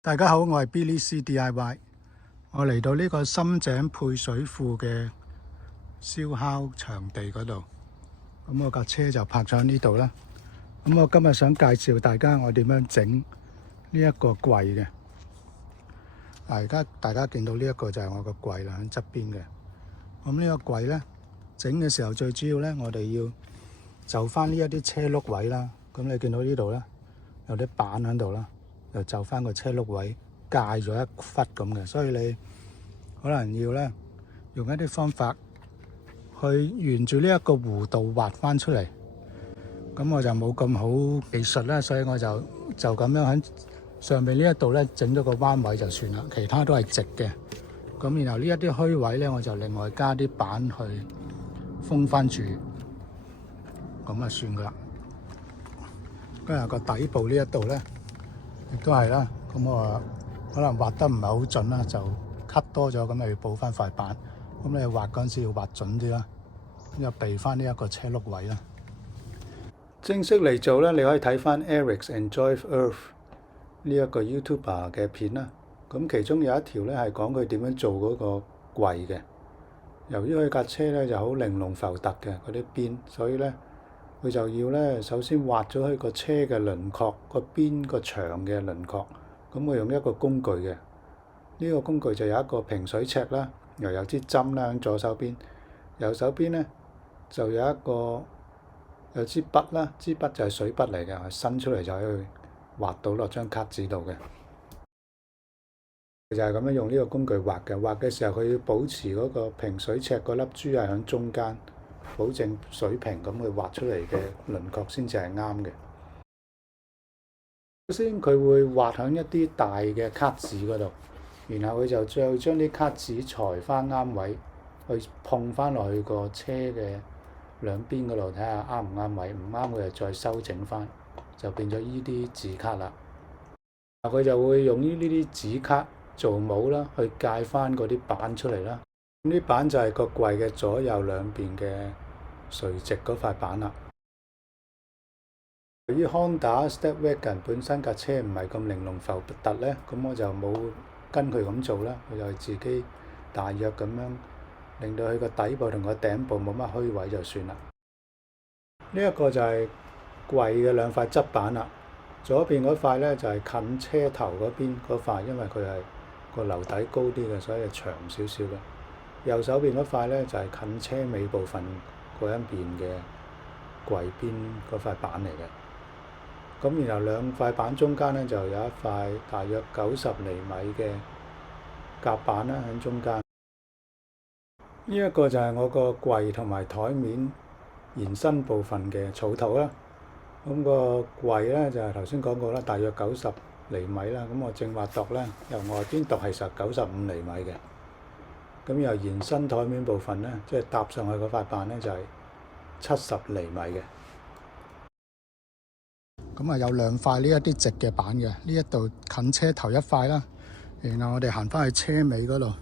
大家好，我係 Billy C DIY。我嚟到呢個深井配水庫嘅燒烤場地嗰度，咁我架車就泊咗喺呢度啦。咁我今日想介紹大家我點樣整呢一個櫃嘅。而家大家見到呢一個就係我個櫃啦，喺側邊嘅。咁呢個櫃呢，整嘅時候最主要呢，我哋要就翻呢一啲車轆位啦。咁你見到呢度呢，有啲板喺度啦。又就翻個車轆位界咗一忽咁嘅，所以你可能要咧用一啲方法去沿住呢一個弧度畫翻出嚟。咁我就冇咁好技術啦，所以我就咁樣喺上面呢一度咧整咗個彎位就算啦，其他都係直嘅。咁然後呢一啲虛位咧，我就另外加啲板去封翻住，咁啊算噶啦。跟住個底部呢一度咧，亦都係啦，咁我可能畫得唔係好準啦，就 cut 多咗，咁咪要補翻塊板。咁你畫嗰陣時要畫準啲啦，又避翻呢一個車轆位啦。正式嚟做咧，你可以睇翻 Eric Enjoy Earth 呢一個 YouTuber 嘅片啦。咁其中有一條咧係講佢點樣做嗰個櫃嘅。由於佢架車咧就好玲瓏浮凸嘅嗰啲邊，所以咧佢就要咧首先畫咗佢個車嘅輪廓個邊個長嘅輪廓。咁我用一個工具嘅，呢個工具就有一個平水尺啦，又有支針啦喺左手邊，右手邊咧就有支筆啦，支筆就係水筆嚟嘅，伸出嚟就可以畫到落張卡紙度嘅。就係咁樣用呢個工具畫嘅，畫嘅時候佢要保持嗰個平水尺嗰粒珠係喺中間，保證水平咁去畫出嚟嘅輪廓先至係啱嘅。首先佢會畫喺一啲大嘅卡紙嗰度，然後佢就再將啲卡紙裁翻啱位，去碰翻落去個車嘅兩邊嗰度，睇下啱唔啱位，唔啱佢就再修整翻，就變咗依啲紙卡啦。佢就會用呢啲紙卡做模啦，去界翻嗰啲板出嚟啦。咁啲板就係個櫃嘅左右兩邊嘅垂直嗰塊板啦。由於 Honda Stepwagon 本身架車唔係咁玲瓏浮凸咧，咁我就冇跟佢咁做啦，我就自己大約咁樣令到佢個底部同個頂部冇乜虛位就算啦。呢一個就係櫃嘅兩塊側板啦。左邊嗰塊咧就係近車頭嗰邊嗰塊，因為佢係個樓底高啲嘅，所以係長少少嘅。右手邊嗰塊咧就係近車尾部分嗰一邊嘅櫃邊嗰塊板嚟嘅。咁然後兩塊板中間咧就有一塊大約90厘米嘅夾板啦喺中間。呢一個就係我個櫃同埋台面延伸部分嘅草圖啦。咁個櫃咧就係頭先講過啦，大約90厘米啦。咁我正話度咧，由外邊度係95厘米嘅。咁由延伸台面部分咧，即係搭上去嗰塊板咧就係70厘米嘅。咁啊有兩塊呢一啲直嘅板嘅，呢一度近車頭一塊啦，然後我哋行翻去車尾嗰度，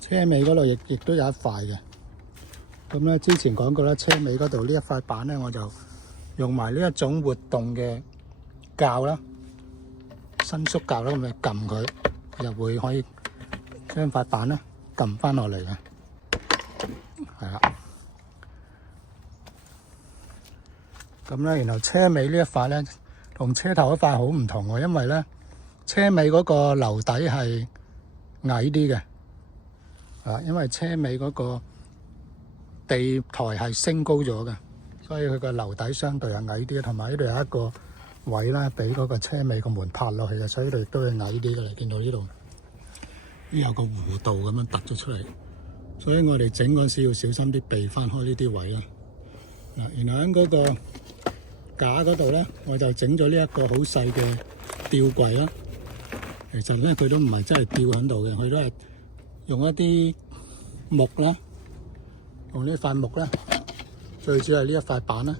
車尾嗰度亦都有一塊嘅。咁咧之前講過啦，車尾嗰度呢一塊板咧，我就用埋呢一種活動嘅鉸啦，伸縮鉸啦，咁咪撳佢，就會可以將塊板咧撳翻落嚟嘅，係啦。咁咧，然後車尾呢一塊咧，同車頭嗰塊好唔同喎，因為咧車尾嗰個樓底係矮啲嘅，因為車尾嗰個地台係升高咗嘅，所以佢個樓底相對係矮啲，同埋呢度有一個位啦，俾嗰個車尾個門拍落去嘅，所以呢度亦都係矮啲嘅。你見到呢度有個弧度咁樣突咗出嚟，所以我哋整嗰陣時要小心啲避翻開呢啲位啦。嗱，然後喺嗰個架嗰度咧，我就整咗呢一個好細嘅吊櫃啦。其實咧佢都唔係真係吊喺度嘅，佢都係用一啲木啦，用呢塊木咧，最主要係呢一塊板啦，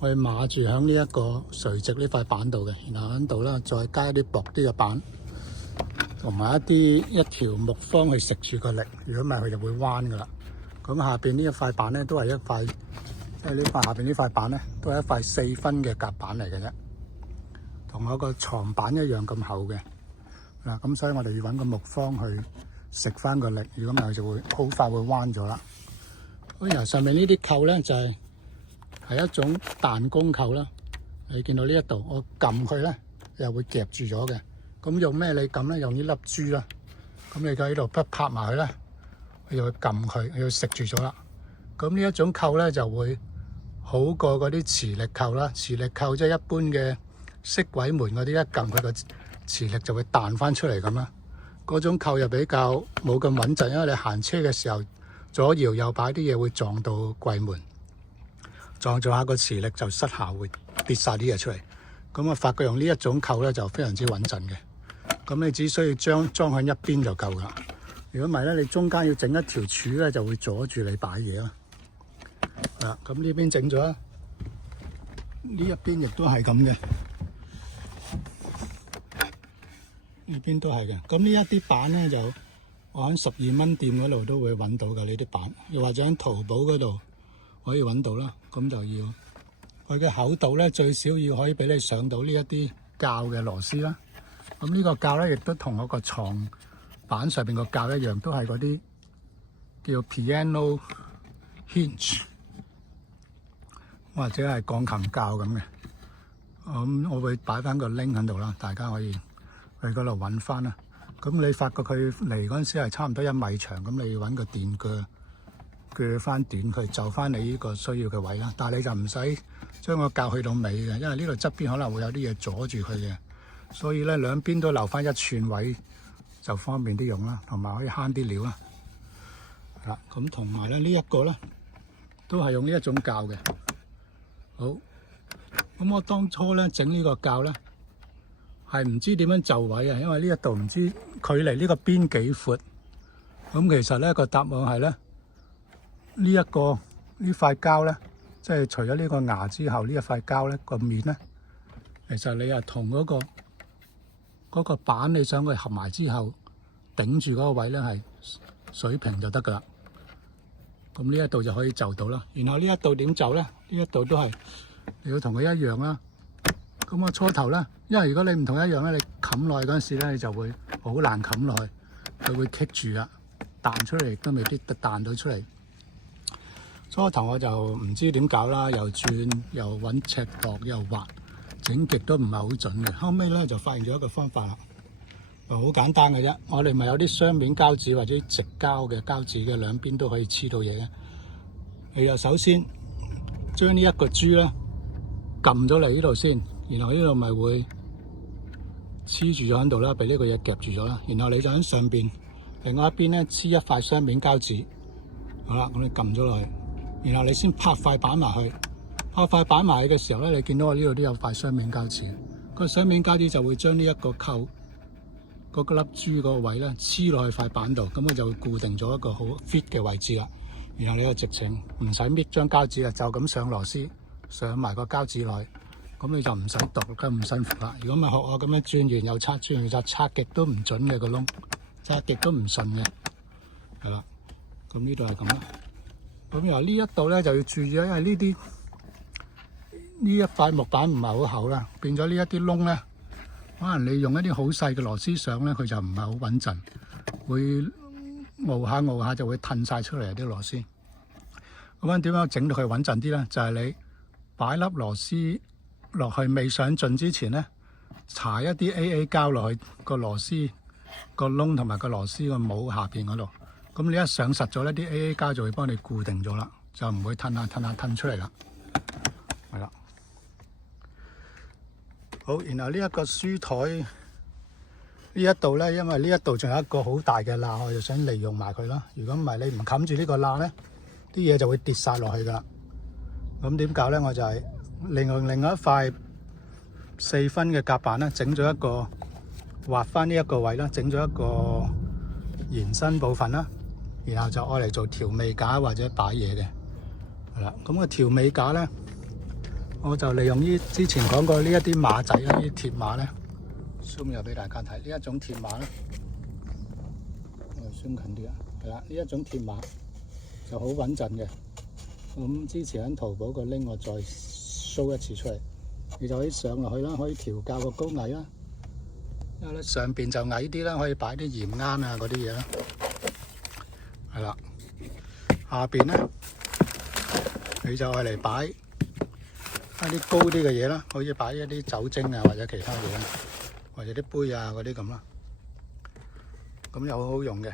去碼住喺呢一個垂直呢塊板度嘅，然後喺度啦再加一啲薄啲嘅板，同埋一條木方去食住個力，如果唔係佢就會彎噶啦。咁下邊呢一塊板咧都係一塊，即係呢塊下邊呢塊板咧都係一塊4分嘅夾板嚟嘅啫。同我個床板一樣咁厚嘅。嗱，咁所以我哋要揾個木方去食翻個力，如果唔係就會好快會彎咗啦。咁然後上面呢啲扣咧就係一種彈弓扣啦。你見到呢一度，我撳佢咧又會夾住咗嘅。咁用咩你撳咧？用呢粒珠啦。咁你喺度拍埋佢咧，你就會撳佢，你要食住咗啦。咁呢一種扣咧就會好過嗰啲磁力扣啦。磁力扣即係一般嘅色鬼門嗰啲，一撳佢個磁力就會彈翻出嚟咁啦。嗰種扣又比較冇咁穩陣，因為你行車嘅時候左搖右擺啲嘢會撞到櫃門，撞咗下個磁力就失效，會跌晒啲嘢出嚟。咁我發覺用呢一種扣咧就非常之穩陣嘅。咁你只需要裝喺一邊就夠啦。如果唔係咧，你中間要整一條柱咧，就會阻住你擺嘢啦。咁呢邊整咗，呢一邊亦都係咁嘅，呢邊都係嘅。咁呢一啲板咧就我喺12蚊店嗰度都會揾到嘅呢啲板，又或者喺淘寶嗰度可以揾到啦。咁就要佢嘅厚度咧最少要可以俾你上到呢一啲膠嘅螺絲啦。咁呢個膠咧亦都同我個床板上邊個膠一樣，都係嗰啲叫 piano hinge 或者係鋼琴膠咁嘅。咁我會擺翻個 link 喺度啦，大家可以去嗰度揾翻啦。咁你發覺佢嚟嗰陣時係差唔多1米長，咁你要揾個電鋸翻短佢，就翻你呢個需要嘅位啦。但係你就唔使將個膠去到尾嘅，因為呢度側邊可能會有啲嘢阻住佢嘅。所以咧兩邊都留翻1寸位就方便啲用啦，同埋可以慳啲料啦。咁同埋咧呢一個咧都係用呢一種膠嘅。好，咁我當初咧整呢個膠咧係唔知點樣就位啊，因為呢一度唔知距離呢個邊幾闊。咁其實咧個答案係咧呢塊膠咧，即係除咗呢個牙之後呢一塊膠咧個面咧，其實你係同嗰個板你想佢合埋之後頂住嗰個位咧係水平就得噶啦。咁呢一度就可以就到啦。然後呢一度點就咧？呢一度都係你要同佢一樣啦。咁我初頭咧，因為如果你唔同一樣咧，你冚落去嗰陣時咧，你就會好難冚落去，佢會棘住噶，彈出嚟都未必彈到出嚟。初頭我就唔知點搞啦，又轉又揾尺度又畫。整極都唔係好準嘅，後尾咧就發現咗一個方法啦，好簡單嘅啫。我哋咪有啲雙面膠紙或者直膠嘅膠紙嘅，兩邊都可以黐到嘢嘅。你就首先將呢一個珠咧撳咗嚟呢度先，然後呢度咪會黐住咗喺度啦，俾呢個嘢夾住咗啦。然後你就喺上邊另外一邊咧黐一塊雙面膠紙，好啦，咁你撳咗落去，然後你先拍塊板埋去。拍塊板埋去嘅時候咧，你見到我呢度都有塊雙面膠紙，個雙面膠紙就會將呢一個扣嗰粒珠嗰個位咧黐落去塊板度，咁佢就會固定咗一個好 fit 嘅位置啦。然後你就直情唔使搣張膠紙啦，就咁上螺絲，上埋個膠紙落去，咁你就唔使度咁辛苦啦。如果咪學我咁樣轉完又拆，轉完就拆極都唔準嘅個窿，拆極都唔順嘅，係啦。咁呢度係咁啦。咁由呢一度咧就要注意啦，因為呢一塊木板唔係好厚啦，變咗呢一啲窿咧，可能你用一啲好細嘅螺絲上咧，佢就唔係好穩陣，會熬下就會褪晒出嚟啲螺絲。咁樣點樣整到佢穩陣啲咧？就係你擺粒螺絲落去未上盡之前咧，搽一啲 AA 膠落去個螺絲個窿同埋個螺絲個帽下邊嗰度。咁你一上實咗咧，啲 AA 膠就會幫你固定咗啦，就唔會褪出嚟啦。係啦。好，然後呢一個書台呢一度咧，因為呢一度仲有一個好大嘅罅，我就想利用埋佢啦。如果唔係你唔冚住呢個罅咧，啲嘢就會跌晒落去噶啦。咁點搞咧？我就係另外一塊4分嘅夾板咧，整咗一個畫翻呢一個位啦，整咗一個延伸部分啦，然後就愛嚟做調味架或者擺嘢嘅。係啦，咁個調味架咧，我就利用之前講過呢一啲馬仔啦，呢啲鐵馬咧 zoom 入俾大家睇。呢一種鐵馬咧，我 zoom 近啲啊，係啦，呢一種鐵馬就好穩陣嘅。咁之前喺淘寶個 link 我再 show 一次出嚟。你就可以上落去啦，可以調校個高矮啦。因為咧上邊就矮啲啦，可以擺啲鹽罌啊嗰啲嘢啦。係啦，下邊咧你就係嚟擺一啲高啲嘅嘢啦，可以擺一啲酒精啊或者其他嘢啦，或者啲杯啊嗰啲咁啦。咁又好好用嘅。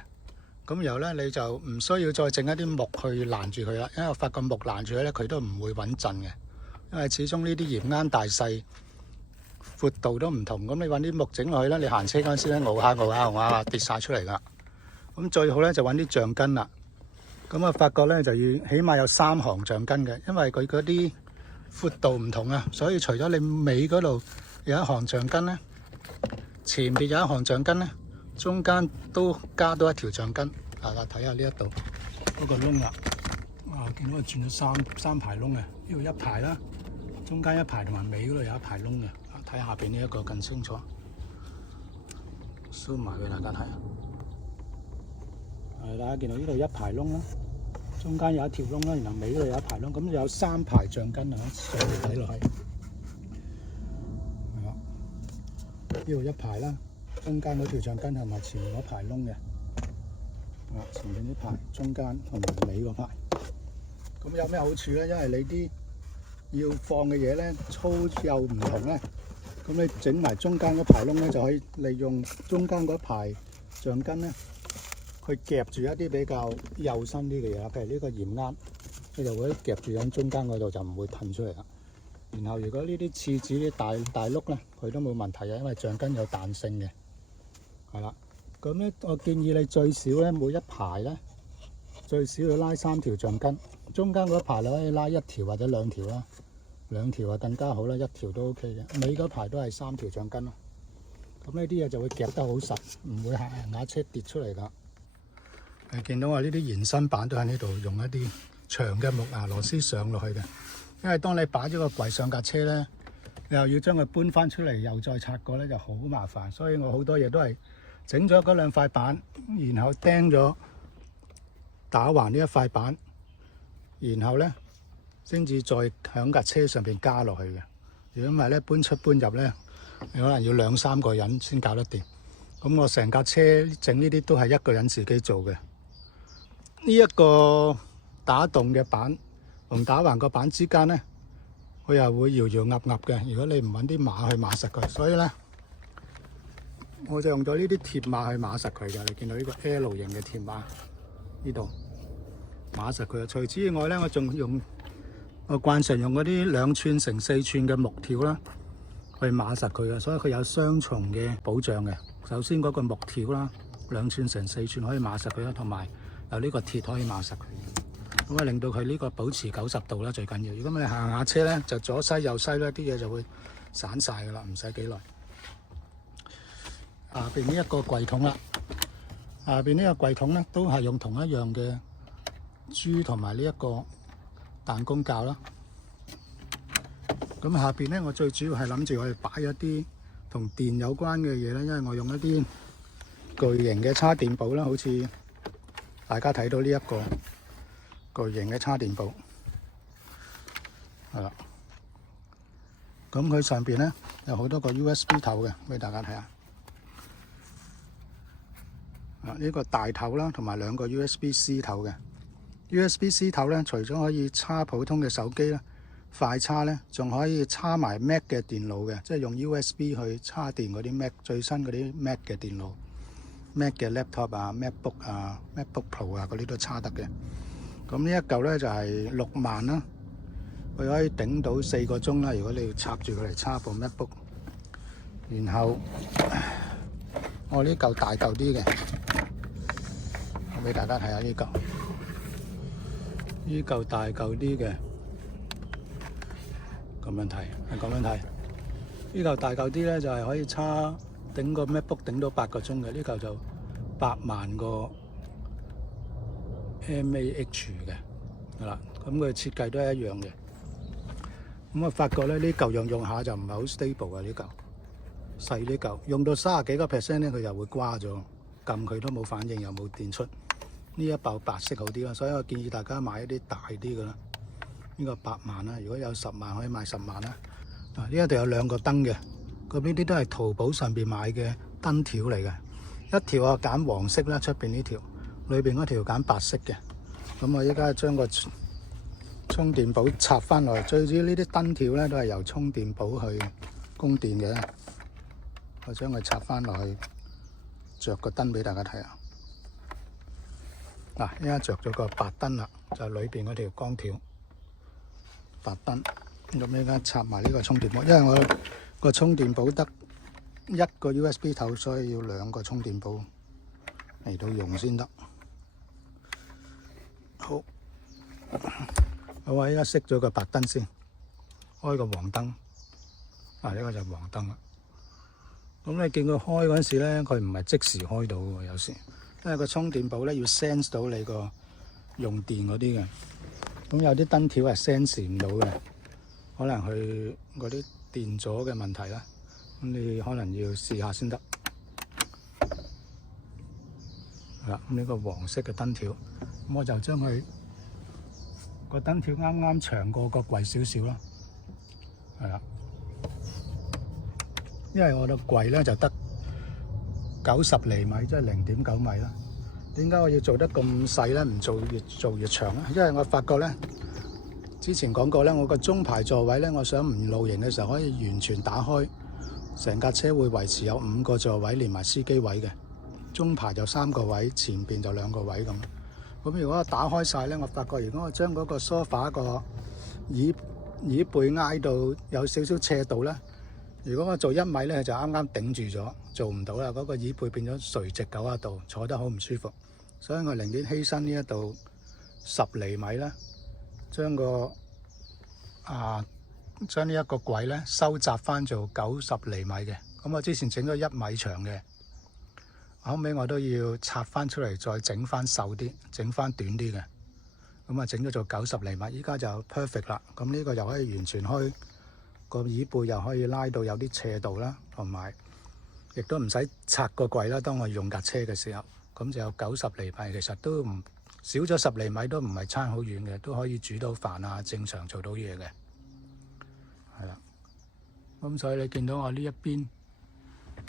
咁然後咧你就唔需要再整一啲木去攔住佢啦，因為我發覺木攔住佢咧佢都唔會穩陣嘅，因為始終呢啲鹽罌大細、闊度都唔同。咁你揾啲木整落去咧，你行車嗰陣時咧熬下跌晒出嚟㗎。咁最好咧就揾啲橡筋啦。咁我發覺咧就要起碼有3行橡筋嘅，因為佢嗰啲闊度唔同啊，所以除咗你尾嗰度有一行橡筋咧，前邊有一行橡筋咧。中間都加多一條橡筋，睇下呢一度嗰個窿啦。見到佢轉咗三排窿嘅，呢度一排啦，中間一排同埋尾嗰度有一排窿嘅。睇下邊呢一個更清楚，zoom埋俾大家睇下。大家見到呢度一排窿啦，中間有一條窿啦，然後尾嗰度有一排窿，咁有3排橡筋啊，上嚟睇落去。係啦，呢度一排啦。中間嗰條橡筋同埋前面嗰排窿嘅，前面呢排、中間同埋尾嗰排。咁有咩好處咧？因為你啲要放嘅嘢咧粗幼唔同咧，咁你整埋中間嗰排窿咧，就可以利用中間嗰排橡筋咧，去夾住一啲比較幼身啲嘅嘢，譬如呢個鹽罌，你就會夾住喺中間嗰度就唔會噴出嚟啦。然後如果呢啲廁紙啲大碌咧，佢都冇問題嘅，因為橡筋有彈性嘅。係啦，咁咧我建議你最少咧每一排咧最少要拉3條橡筋，中間嗰排你可以拉1條或者2條啦，2條啊更加好啦，1條都 OK 嘅。尾嗰排都係3條橡筋咯。咁呢啲嘢就會夾得好實，唔會下車跌出嚟㗎。你見到我呢啲延伸板都喺呢度用一啲長嘅木牙螺絲上落去嘅，因為當你擺咗個櫃上架車咧，你又要將佢搬翻出嚟，又再拆過咧就好麻煩，所以我好多嘢都係整咗嗰2塊板，然後釘咗打橫呢1塊板，然後咧先至再響架車上邊加落去嘅。如果唔係咧搬出搬入咧，你可能要2、3個人先搞得掂。咁我成架車整呢啲都係1個人自己做嘅。呢一個打洞嘅板同打橫個板之間咧，佢又會搖搖噏噏嘅。如果你唔揾啲碼去碼實佢，所以咧我就用咗呢啲鐵碼去碼實佢嘅。你見到呢個 L 型嘅鐵碼呢度碼實佢。除此以外咧，我慣常用嗰啲2寸乘4寸嘅木條啦，去碼實佢嘅。所以佢有雙重嘅保障嘅。首先嗰個木條啦，2寸乘4寸可以碼實佢啦，同埋有呢個鐵可以碼實佢。咁啊，令到佢呢個保持90度啦，最緊要。如果你行下車咧，就左西右西咧，啲嘢就會散晒噶啦，唔使幾耐。下邊呢一個櫃桶啦，下邊呢個櫃桶咧都係用同一樣嘅珠同埋呢一個彈弓膠啦。咁下邊咧，我最主要係諗住我哋擺一啲同電有關嘅嘢咧，因為我用一啲巨型嘅叉電寶啦，好似大家睇到呢一個巨型嘅叉電寶，係啦。咁佢上邊咧有好多個 USB 頭嘅，俾大家睇下。呢個大頭啦，同埋2個 USB-C 頭嘅。USB-C 頭咧，除咗可以插普通嘅手機啦，快插咧，仲可以插埋 Mac 嘅電腦嘅，即係用 USB 去插電嗰啲 Mac 最新嗰啲 Mac 嘅電腦、Mac 嘅 laptop 啊、MacBook 啊、MacBook Pro 啊嗰啲都插得嘅。咁呢一嚿咧就係6萬啦，佢可以頂到4個鐘啦。如果你要插住佢嚟插部 MacBook，然後我呢嚿大嚿啲嘅，我俾大家睇下呢嚿，呢嚿大嚿啲嘅。咁樣睇係咁樣睇，呢嚿大嚿啲咧就係可以插頂個 MacBook 頂到8個鐘嘅，呢嚿就8萬個 mAh 嘅，係啦。咁佢設計都係一樣嘅。咁我發覺咧呢嚿用下就唔係好 stable 啊，呢嚿細呢嚿，用到30幾個%咧佢又會瓜咗，撳佢都冇反應，又冇電出。呢一包白色好啲啦，所以我建議大家買一啲大啲嘅啦。呢個8萬啦，如果有10萬可以買10萬啦。呢一度有兩個燈嘅，咁呢啲都係淘寶上邊買嘅燈條嚟嘅。一條我揀黃色啦，出邊呢條，裏邊嗰條揀白色嘅。咁我依家將個充電寶插翻落去，最主要呢啲燈條咧都係由充電寶去供電嘅。我將佢插翻落去，着個燈俾大家睇下。嗱，依家着咗個白燈啦，就係裏邊嗰條光條白燈。咁依家插埋呢個充電寶，因為我個充電寶得一個 USB 頭，所以要兩個充電寶嚟到用先得。好，我依家熄咗個白燈先，開個黃燈。呢個就係黃燈啦。咁你見佢開嗰陣時咧，佢唔係即時開到喎，有時因為個充電寶咧要 sense 到你個用電嗰啲嘅。咁有啲燈條係 sense 唔到嘅，可能佢嗰啲電阻嘅問題啦。咁你可能要試下先得。係啦，咁呢個黃色嘅燈條，咁我就將佢個燈條啱啱長過個櫃少少啦。係啦，因為我個櫃咧就得90厘米，即係0.9米啦。點解我要做得咁細咧？唔做越做越長咧？因為我發覺咧，之前講過咧，我個中排座位咧，我想唔露營嘅時候可以完全打開，成架車會維持有5個座位，連埋司機位嘅。中排就3個位，前邊就2個位咁。咁如果我打開晒咧，我發覺如果我將嗰個梳化個椅背挨到有少少斜度咧，如果我做1米咧，就啱啱頂住咗，做唔到啦。嗰個椅背變咗垂直90度，坐得好唔舒服。所以我寧願犧牲呢一度10厘米啦，將呢一個櫃咧收窄翻做90厘米嘅。咁我之前整咗1米長嘅，後尾我都要拆翻出嚟，再整翻瘦啲，整翻短啲嘅。咁啊，整咗做90厘米，依家就 perfect 啦。咁呢個又可以完全開個椅背，又可以拉到有啲斜度啦，同埋亦都唔使拆個櫃啦。當我用架車嘅時候，咁就有90厘米，其實都唔少咗10厘米，都唔係差好遠嘅，都可以煮到飯啊，正常做到嘢嘅。係啦，咁所以你見到我呢一邊，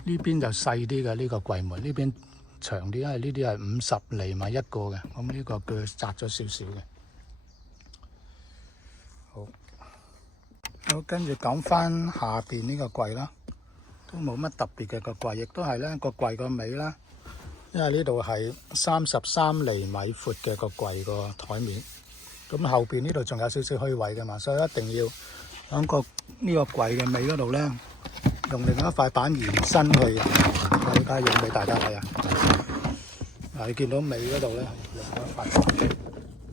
呢邊就細啲嘅呢個櫃門，呢邊長啲，因為呢啲係50厘米一個嘅，咁呢個腳窄咗少少嘅。好，跟住講翻下邊呢個櫃啦，都冇乜特別嘅個櫃，亦都係咧個櫃個尾啦，因為呢度係33厘米闊嘅個櫃個台面，咁後邊呢度仲有少少虛位嘅嘛，所以一定要喺呢個櫃嘅尾嗰度咧，用另一塊板延伸去，我而家影俾大家睇下。嗱，你見到尾嗰度咧，另一塊板，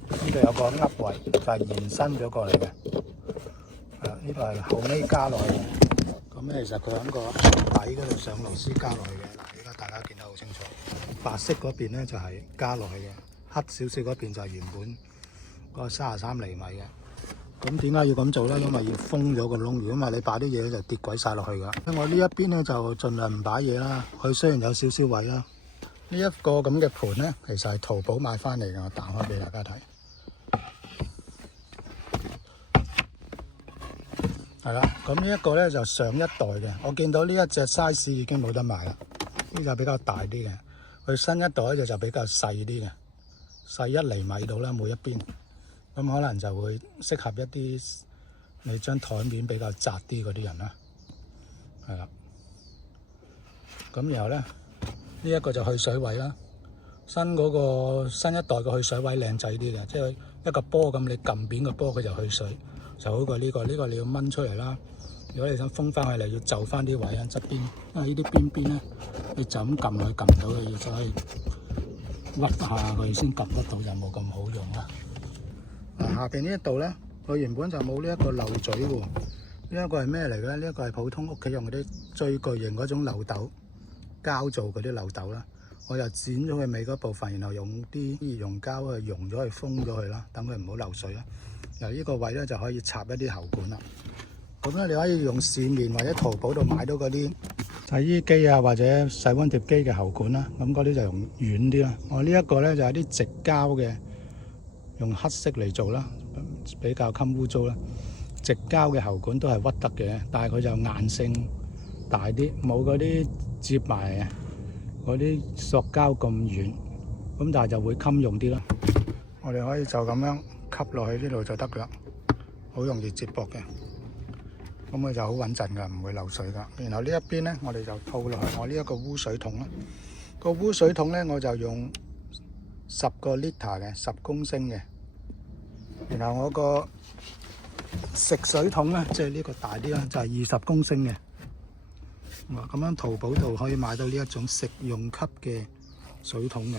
呢度有個凹位，就係延伸咗過嚟嘅。呢度係後尾加落去嘅，咁咧其實佢喺個底嗰度上螺絲加落去嘅。嗱，而家大家見得好清楚，白色嗰邊咧就係加落去嘅，黑少少嗰邊就係原本個33厘米嘅。咁點解要咁做咧？因為要封咗個窿，如果唔係你擺啲嘢就跌鬼晒落去㗎。我呢一邊咧就盡量唔擺嘢啦。佢雖然有少少位啦，呢一個咁嘅盤咧，其實係淘寶買翻嚟嘅，我打開俾大家睇。係啦，咁呢一個咧就上一代嘅，我見到呢一隻 size 已經冇得賣啦，呢就比較大啲嘅。佢新一代呢隻就比較細啲嘅，細1厘米到啦每一邊，咁可能就會適合一啲你張台面比較窄啲嗰啲人啦。係啦，咁然後咧呢一個就去水位啦，新一代嘅去水位靚仔啲嘅，即係一個波咁，你撳扁個波佢就去水。就好過呢個你要掹出嚟啦。如果你想封翻佢嚟，要就翻啲位喺側邊，因為呢啲邊邊咧，你就咁撳佢撳唔到嘅，要再屈下佢先撳得到，就冇咁好用啦。下邊呢一度咧，佢原本就冇呢一個漏嘴喎。呢一個係咩嚟嘅咧？呢一個係普通屋企用嗰啲最巨型嗰種漏斗，膠做嗰啲漏斗啦。我就剪咗佢尾嗰部分，然後用啲熱熔膠去溶咗去封咗佢啦，等佢唔好漏水啦。由呢個位咧就可以插一啲喉管啦。咁咧你可以用市面或者淘寶度買到嗰啲洗衣機啊或者洗溫碟機嘅喉管啦。咁嗰啲就用軟啲啦。我呢一個咧就係啲直膠嘅，用黑色嚟做啦，比較襟污糟啦。直膠嘅喉管都係屈得嘅，但係佢就硬性大啲，冇嗰啲接埋嗰啲塑膠咁軟，咁但係就會襟用啲啦。我哋可以就咁樣吸落去呢度就得㗎啦，好容易接駁嘅，咁佢就好穩陣㗎，唔會漏水㗎。然後呢一邊咧，我哋就套落去我呢一個污水桶啦。個污水桶咧，我就用10個 liter 嘅10公升嘅。然後我個食水桶咧，即係呢個大啲啦，就係20公升嘅。咁樣淘寶度可以買到呢一種食用級嘅水桶嘅，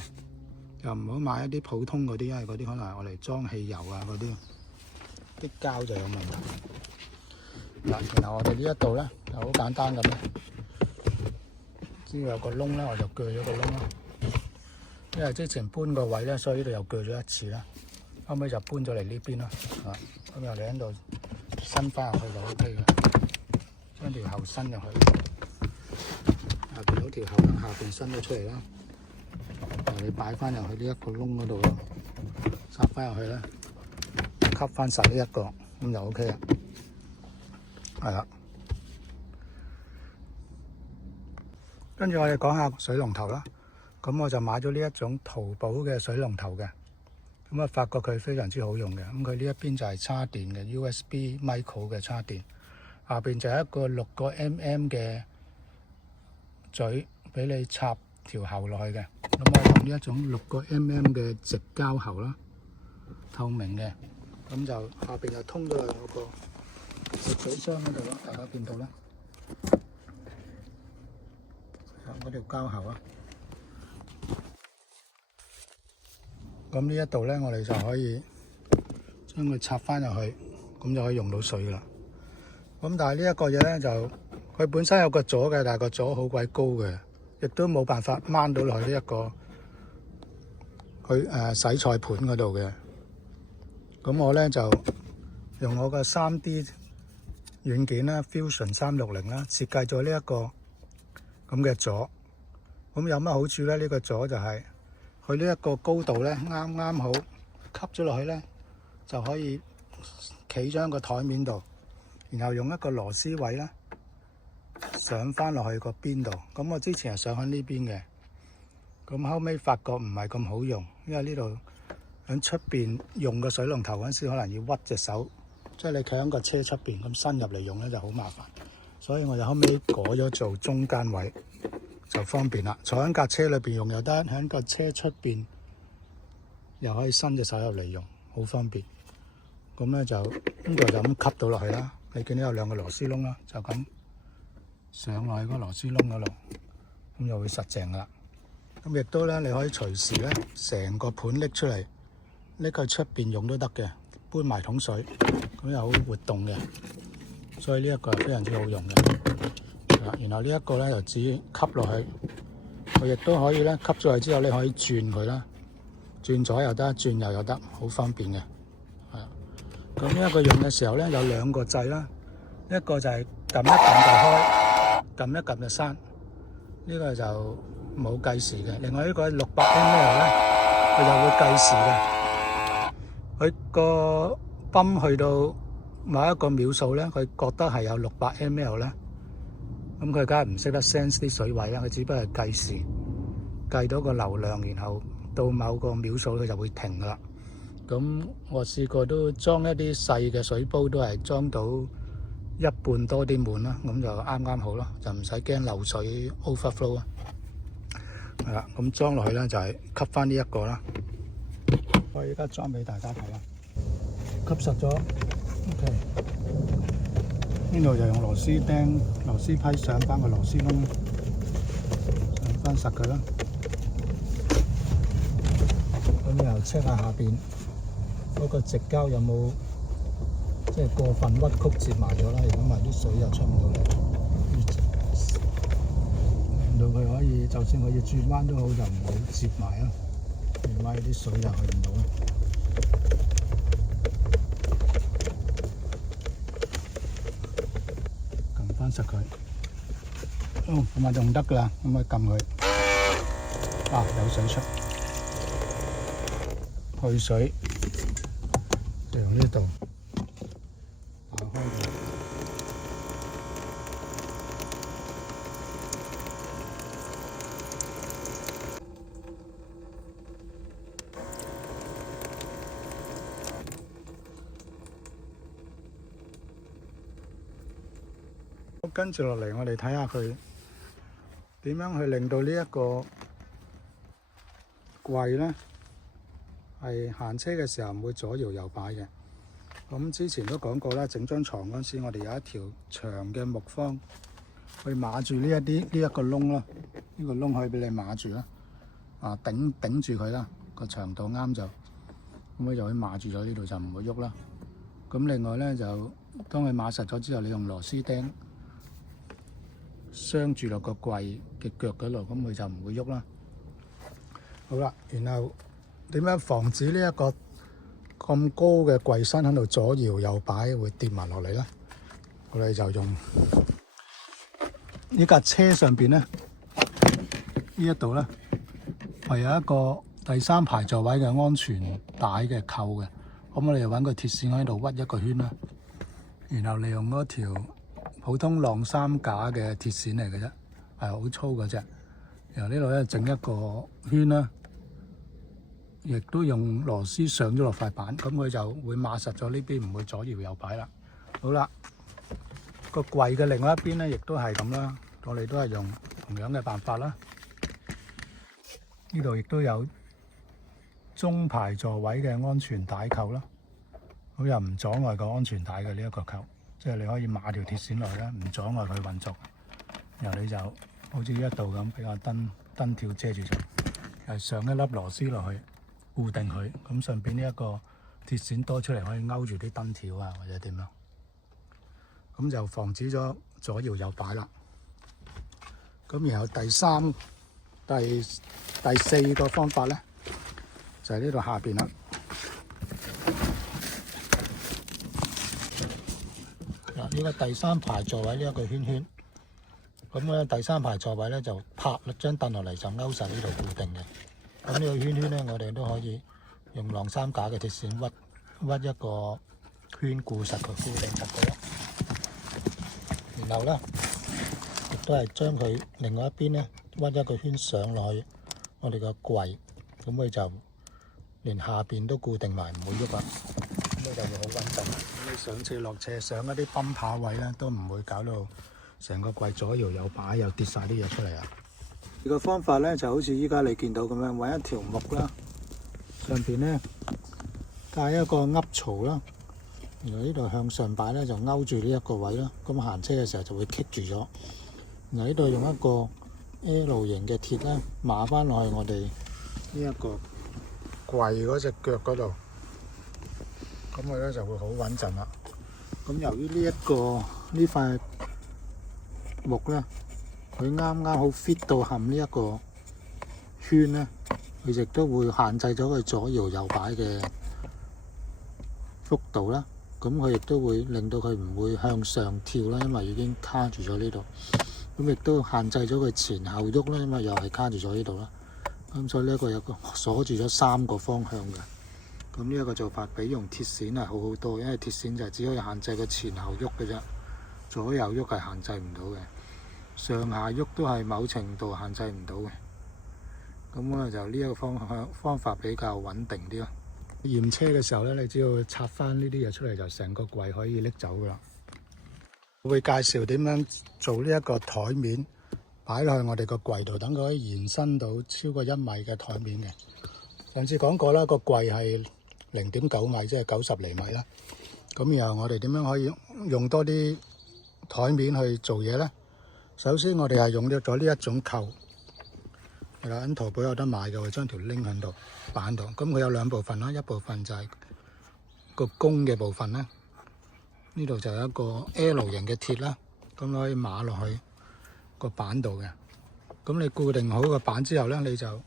又唔好買一啲普通嗰啲，因為嗰啲可能係我嚟裝汽油啊嗰啲，啲膠就有問題。嗱，然後我哋呢一度咧就好簡單咁咧，只要有個窿咧，我就鋸咗個窿啦。因為之前搬個位咧，所以呢度又鋸咗一次啦。後尾就搬咗嚟呢邊啦。咁我哋喺度伸翻入去就 OK 嘅，將條喉伸入去。下邊嗰條喉向下邊伸咗出嚟啦，你擺翻入去呢一個窿嗰度咯，插翻入去咧，吸翻實呢一個，咁就 OK 啦。係啦，跟住我哋講下水龍頭啦。咁我就買咗呢一種淘寶嘅水龍頭嘅，咁啊發覺佢非常之好用嘅。咁佢呢一邊就係插電嘅 USB micro 嘅插電，下邊就係一個6個 mm 嘅嘴俾你插條喉落去嘅。咁我用呢一種6個 mm 嘅直膠喉啦，透明嘅，咁就下邊就通咗去我個食水箱嗰度咯，大家見到啦，嗰條膠喉啊。咁呢一度咧，我哋就可以將佢插翻入去，咁就可以用到水噶啦。咁但係呢一個嘢咧，就佢本身有個座嘅，但係個座好鬼高嘅，亦都冇辦法掹到落去呢一個佢洗菜盤嗰度嘅。咁我咧就用我個3D 軟件啦 ，Fusion 360啦，設計咗呢一個咁嘅座。咁有乜好處咧？呢個座就係佢呢一個高度咧，啱啱好吸咗落去咧，就可以企咗喺個台面度，然後用一個螺絲位咧上翻落去個邊度。咁我之前係上喺呢邊嘅，咁後尾發覺唔係咁好用，因為呢度喺出邊用個水龍頭嗰陣時，可能要屈隻手，即係你企喺個車出邊咁伸入嚟用咧就好麻煩，所以我就後尾改咗做中間位。就方便啦，坐喺架車裏邊用又得，喺架車出邊又可以伸隻手入嚟用，好方便。咁咧就呢度就咁吸到落去啦。你見到有2個螺絲窿啦，就咁上落去嗰螺絲窿嗰度，咁就會實淨噶啦。咁亦都咧，你可以隨時咧成個盤拎出嚟，拎去出邊用都得嘅，搬埋桶水，咁又好活動嘅。所以呢一個係非常之好用嘅。然後呢一個咧就只吸落去，佢亦都可以咧吸咗去之後，你可以轉佢啦，轉左又得，轉右又得，好方便嘅。係啊，咁呢一個用嘅時候咧有2個掣啦，一個就係撳一撳就開，撳一撳就閂，呢個就冇計時嘅。另外呢個600 ml 咧，佢就會計時嘅。佢個泵去到某一個秒數咧，佢覺得係有600 ml 咧。咁佢梗係唔識得 sense 啲水位啦，佢只不過係計時，計到個流量，然後到某個秒數佢就會停噶啦。咁我試過都裝一啲細嘅水煲，都係裝到1半多啲滿啦，咁就啱啱好咯，就唔使驚漏水 overflow 啊。係啦，咁裝落去咧就係吸翻呢一個啦。我而家裝俾大家睇啦，吸實咗 ，OK。呢度就用螺絲釘、螺絲批上翻個螺絲窿，上翻實佢啦。咁又 check 下下邊嗰個直膠有冇即係過分屈曲折埋咗啦，如果唔係啲水又出唔到嚟。令到佢可以，就算佢要轉彎都好，就唔好折埋啊，唔係啲水又去唔到啦。實佢，咁啊就唔得噶啦，咁啊撳佢，有水出，去水就用呢度打開跟住落嚟，我哋睇下佢點樣去令到呢一個櫃咧係行車嘅時候唔會左搖右擺嘅。咁之前都講過啦，整張床嗰陣時，我哋有一條長嘅木方去碼住呢一個窿咯。呢個窿可以俾你碼住啦，頂住佢啦，個長度啱就咁，佢就可以碼住咗呢度就唔會喐啦。咁另外咧就當佢碼實咗之後，你用螺絲釘鑲住落個櫃嘅腳嗰度，咁佢就唔會喐啦。好啦，然後點樣防止呢一個咁高嘅櫃身喺度左搖右擺會跌埋落嚟咧？我哋就用呢架車上邊咧，呢一度咧係有一個第三排座位嘅安全帶嘅扣嘅。咁我哋就揾個鐵線喺度屈一個圈啦，然後利用嗰條普通晾衫架嘅鐵線嚟嘅啫，係好粗嗰隻。然後呢度咧整一個圈啦，亦都用螺絲上咗落塊板，咁佢就會碼實咗呢邊，唔會左搖右擺啦。好啦，個櫃嘅另外一邊咧，亦都係咁啦，我哋都係用同樣嘅辦法啦。呢度亦都有中排座位嘅安全帶扣啦，咁又唔阻礙個安全帶嘅呢一個扣，即係你可以碼條鐵線落去咧，唔阻礙佢運作。然後你就好似呢一度咁，俾個燈條遮住咗，係上一粒螺絲落去固定佢，咁順便呢一個鐵線多出嚟可以勾住啲燈條啊，或者點樣，咁就防止咗左搖右擺啦。咁然後第四個方法咧，就係呢度下邊啦。嗱，呢個第三排座位呢一個圈圈，咁咧第三排座位咧就拍張凳落嚟就勾實呢度固定嘅。咁呢個圈圈咧，我哋都可以用晾衫架嘅鐵線屈一個圈固實佢，固定實佢咯。然後咧，亦都係將佢另外一邊咧屈一個圈上落去我哋個櫃，咁佢就連下邊都固定埋，唔會喐啦。咁你就會好穩陣。咁你上斜落斜上一啲泵把位咧，都唔會搞到成個櫃左搖右擺，又跌晒啲嘢出嚟啊！呢個方法咧就好似依家你見到咁樣，揾一條木啦，上邊咧帶一個噏槽啦，然後呢度向上擺咧就勾住呢一個位啦。咁行車嘅時候就會棘住咗。然後呢度用一個 L 型嘅鐵咧碼翻落去我哋呢一個櫃嗰隻腳嗰度，咁佢咧就會好穩陣啦。咁由於呢塊木咧，佢啱啱好 fit 到冚呢一個圈咧，佢亦都會限制咗佢左搖右擺嘅幅度啦。咁佢亦都會令到佢唔會向上跳啦，因為已經卡住咗呢度。咁亦都限制咗佢前後喐啦，因為又係卡住咗呢度啦。咁所以呢一個有個鎖住咗3個方向嘅。咁呢一個做法比用鐵線係好好多，因為鐵線就只可以限制佢前後喐嘅啫，左右喐係限制唔到嘅，上下喐都係某程度限制唔到嘅。咁我就呢一個方法比較穩定啲咯。驗車嘅時候咧，你只要拆翻呢啲嘢出嚟，就成個櫃可以拎走噶啦。我會介紹點樣做呢一個台面擺落去我哋個櫃度，等佢可以延伸到超過1米嘅台面嘅。上次講過啦，個櫃係0.9米，即係90厘米啦。咁然後我哋點樣可以用多啲台面去做嘢咧？首先我哋係用咗呢一種扣，喺淘寶有得買嘅，我將條拎喺度板度。咁佢有2部分啦，一部分就係個弓嘅部分啦。呢度就有一個 L 型嘅鐵啦，咁可以碼落去個板度嘅。咁你固定好個板之後咧，你就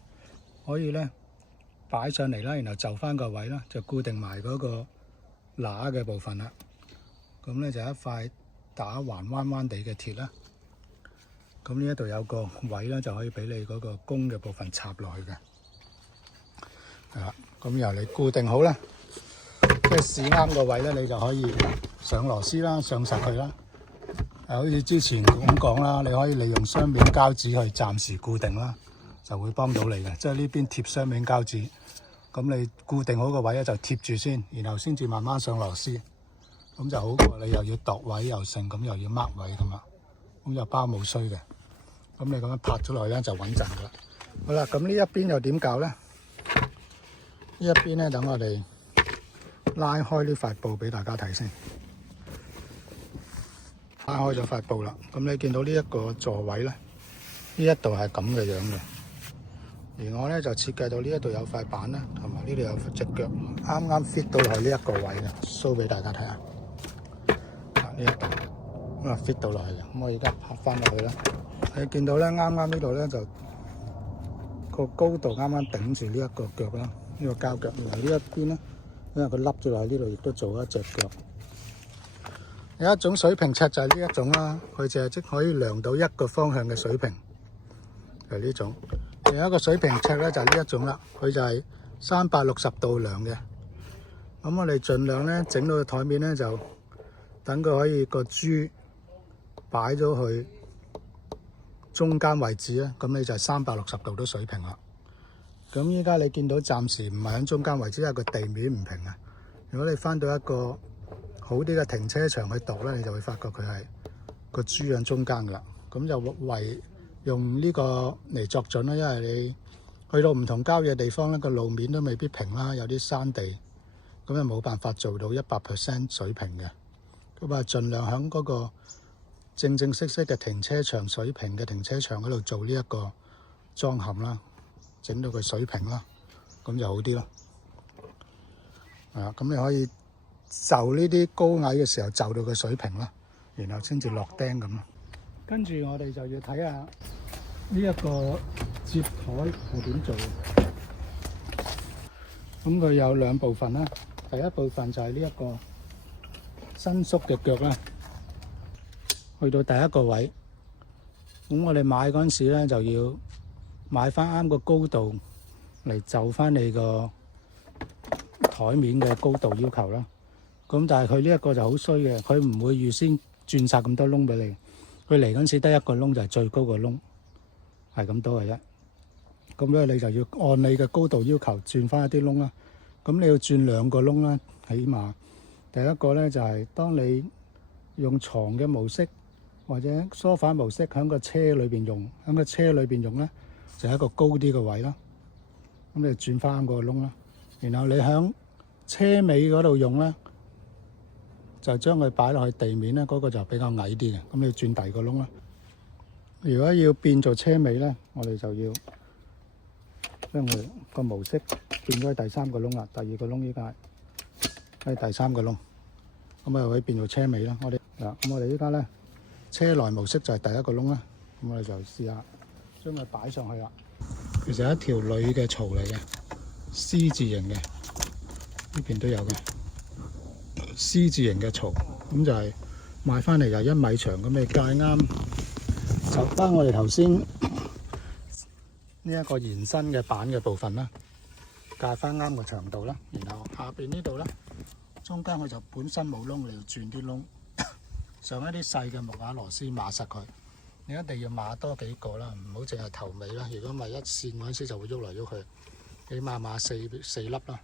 可以咧擺上嚟啦，然後就翻個位啦，就固定埋嗰個乸嘅部分啦。咁咧就一塊打橫彎彎地嘅鐵啦。咁呢一度有個位咧，就可以俾你嗰個弓嘅部分插落去嘅。係啦，咁由你固定好咧，即係試啱個位咧，你就可以上螺絲啦，上實佢啦。好似之前咁講啦，你可以利用雙面膠紙去暫時固定啦，就會幫到你嘅。即係呢邊貼雙面膠紙，咁你固定好個位咧就貼住先，然後先至慢慢上螺絲，咁就好過你又要度位又剩，咁又要 mark 位㗎嘛。咁就包冇衰嘅。咁你咁樣拍咗落去咧就穩陣噶啦。好啦，咁呢一邊又點搞咧？呢一邊咧，等我哋拉開呢塊布俾大家睇先。拉開咗塊布啦，咁你見到呢一個座位咧，呢一度係咁嘅樣嘅。而我咧就設計到呢一度有塊板啦，同埋呢度有隻腳，啱啱 fit 到落去呢一個位嘅，show 俾大家睇下。呢一度咁啊 fit 到落去嘅，咁我而家拍翻落去啦。你見到咧，啱啱呢度咧就個高度啱啱頂住呢一個腳啦，呢個膠腳。而呢一邊咧，因為佢凹咗落去呢度，亦都做一隻腳。有一種水平尺就係呢一種啦，佢就係即可以量到一個方向嘅水平，係呢種。有一個水平尺咧就係呢一種啦，佢就係360度量嘅。咁我哋盡量咧整到個台面咧就等佢可以個珠擺咗去中間位置咧，咁你就係360度都水平啦。咁依家你見到暫時唔係喺中間位置，因為個地面唔平啊。如果你翻到一個好啲嘅停車場去度咧，你就會發覺佢係個珠喺中間噶啦。咁就為用呢個嚟作準啦，因為你去到唔同郊野地方咧，個路面都未必平啦，有啲山地，咁就冇辦法做到100% 水平嘅。咁啊，盡量喺嗰個正正式式嘅停車場水平嘅停車場嗰度做呢一個裝嵌啦，整到佢水平啦，咁就好啲咯。咁你可以就呢啲高矮嘅時候就到佢水平啦，然後先至落釘咁咯。跟住我哋就要睇下呢一個接台係點做嘅。咁佢有兩部分啦，第一部分就係呢一個伸縮嘅腳啦，去到第一個位。咁我哋買嗰陣時咧就要買翻啱個高度嚟就翻你個台面嘅高度要求啦。咁但係佢呢一個就好衰嘅，佢唔會預先轉晒咁多窿俾你。佢嚟嗰陣時得一個窿就係最高個窿，係咁多嘅啫。咁咧你就要按你嘅高度要求轉翻一啲窿啦。咁你要轉兩個窿啦，起碼。第一個咧就係當你用床嘅模式或者梳化模式喺個車裏邊用，喺個車裏邊用咧就係一個高啲嘅位啦。咁你轉翻個窿啦，然後你喺車尾嗰度用咧，就將佢擺落去地面咧，嗰個就比較矮啲嘅。咁你轉第二個窿啦。如果要變做車尾咧，我哋就要將佢個模式變咗去第三個窿啦。第二個窿依家係第三個窿，咁啊可以變做車尾啦。咁我哋依家咧車內模式就係第一個窿啦。咁我哋就試下將佢擺上去啦。其實係一條鋁嘅槽嚟嘅，C 字形嘅，呢邊都有嘅。C 字形嘅槽，咁就係買翻嚟就1米長，咁你界啱就翻我哋頭先呢一個延伸嘅板嘅部分啦，界翻啱個長度啦。然後下邊呢度咧，中間佢就本身冇窿，你要轉啲窿，上一啲細嘅木瓦螺絲碼實佢。你一定要碼多幾個啦，唔好淨係頭尾啦。如果唔係一線嗰陣時就會喐嚟喐去，起碼碼四粒啦。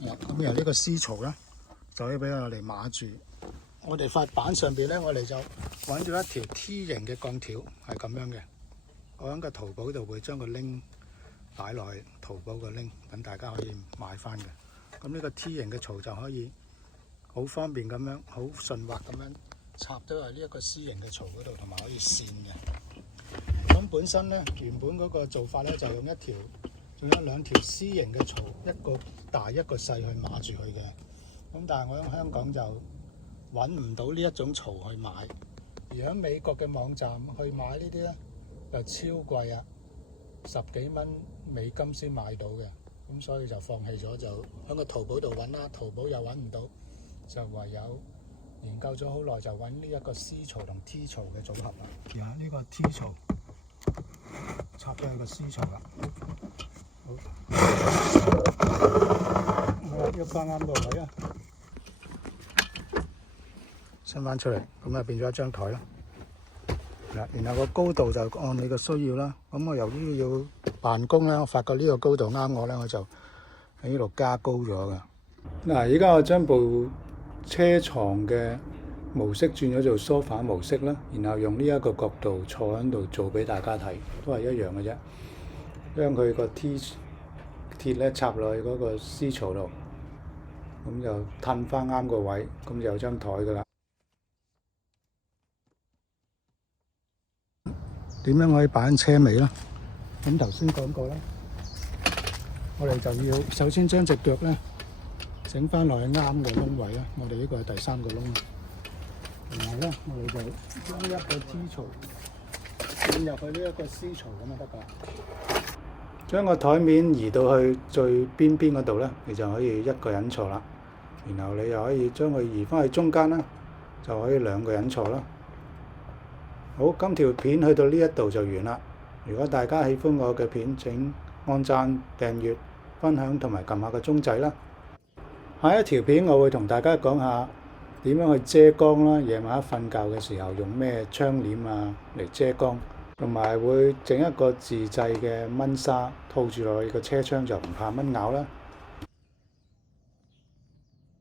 咁由呢個 C 槽啦，就可以俾我哋碼住。我哋塊板上邊咧，我哋就揾咗一條 T 型嘅鋼條，係咁樣嘅。我喺個淘寶度會將個 link 擺落去淘寶個 link，等大家可以買翻嘅。咁呢個 T 型嘅槽就可以好方便咁樣，好順滑咁樣插咗喺呢一個 C 型嘅槽嗰度，同埋可以線嘅。咁本身咧，原本嗰個做法咧就用仲有兩條 C 型嘅槽，一個大一個細去碼住佢嘅。咁但係我喺香港就揾唔到呢一種槽去買，而喺美國嘅網站去買呢啲咧就超貴啊，10幾蚊美金先買到嘅。咁所以就放棄咗，就喺個淘寶度揾啦，淘寶又揾唔到，就唯有研究咗好耐，就揾呢一個 C 槽同 T 槽嘅組合啦。而家呢個 T 槽插咗去個 C 槽啦。好，喐翻啱個位啊，伸翻出嚟，咁啊變咗一張台啦。然後個高度就按你嘅需要啦。咁我由於要辦公咧，我發覺呢個高度啱我咧，我就喺呢度加高咗㗎。嗱，而家我將部車床嘅模式轉咗做梳化模式啦，然後用呢一個角度坐喺度做俾大家睇，都係一樣嘅啫。將佢個鐵咧插落去嗰個絲槽度，咁就褪翻啱個位，咁就有張台噶啦。點樣可以擺喺車尾啦？咁頭先講過啦，我哋就要首先將隻腳咧整翻落去啱嘅窿位啦。我哋呢個係第3個窿，然後咧我哋就將一個支槽轉入去呢一個絲槽咁就得㗎。將個台面移到去最邊嗰度咧，你就可以一個人坐啦。然後你又可以將佢移翻去中間啦，就可以2個人坐啦。好，今條片去到呢一度就完啦。如果大家喜歡我嘅片，請按讚、訂閱、分享同埋撳下個鐘仔啦。下一條片我會同大家講下點樣去遮光啦，夜晚黑瞓覺嘅時候用咩窗簾啊嚟遮光，同埋會整一個自製嘅蚊紗套住落去個車窗就唔怕蚊咬啦。